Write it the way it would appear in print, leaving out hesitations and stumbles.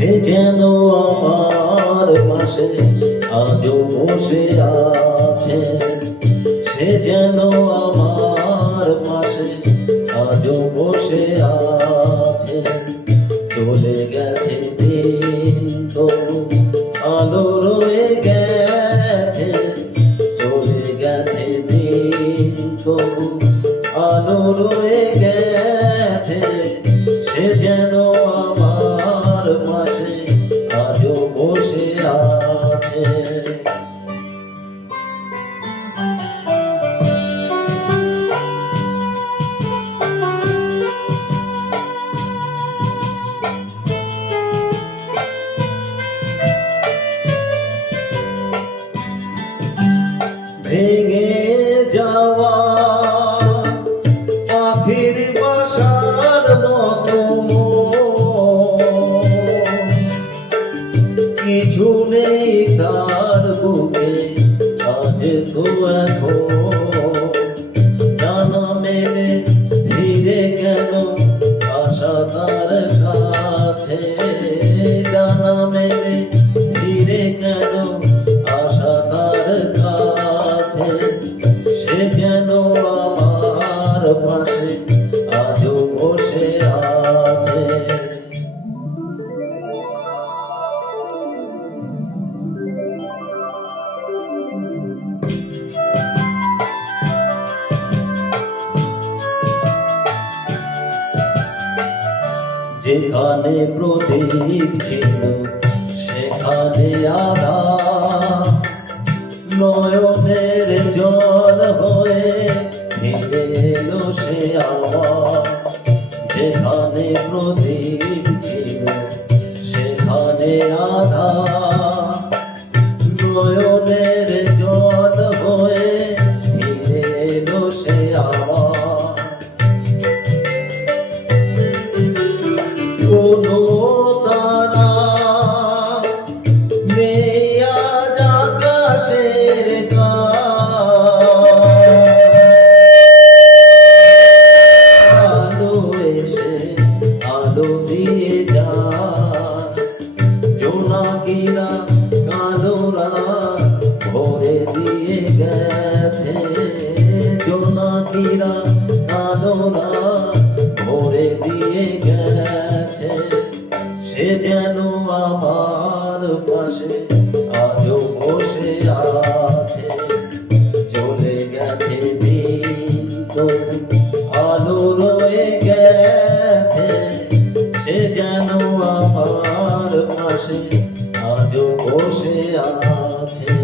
সে যেন আমার পাশে আজও বসে আছে, সে যেন আমার পাশে আজও বসে আছে। চলে গেছে দিন তবু আলো রয়ে গেছে, চলে গেছে দিন তবু আলো রয়ে গেছে। সে যেন আমার পাশে আজও বসে আছে। ভেঙে যাওয়া পাখির বাসার মতো কিছু নেই তার বুকে আজ তো এখন জানা মেলে ধীরে গেল আশা তার কাছে, জানা মেলে ধীরে গেল আশা তার কাছে। সে যেন আমার পাশে আজও বসে আছে। যেখানে প্রদীপ ছিল সেখানে আধার, নয়নের জল হয়ে ফিরে এলো সে আবার। যেখানে প্রদীপ ছিল সেখানে আধার, নয়নের জল হয়ে ফিরে এলো সে আবার। কোনো তারা নেই আজ আকাশের আলো এসে আলো দিয়ে যায়, জোনাকিরা কালোরা ভরে দিয়ে গেছে, জোনাকিরা কালোরা ভরে দিয়ে গেছে। সে যেন আমার পাশে আজও বসে আছে, চলে গেছে দিন তবু আলো রয়ে গেছে। সে যেন আমার পাশে আজও বসে আছে।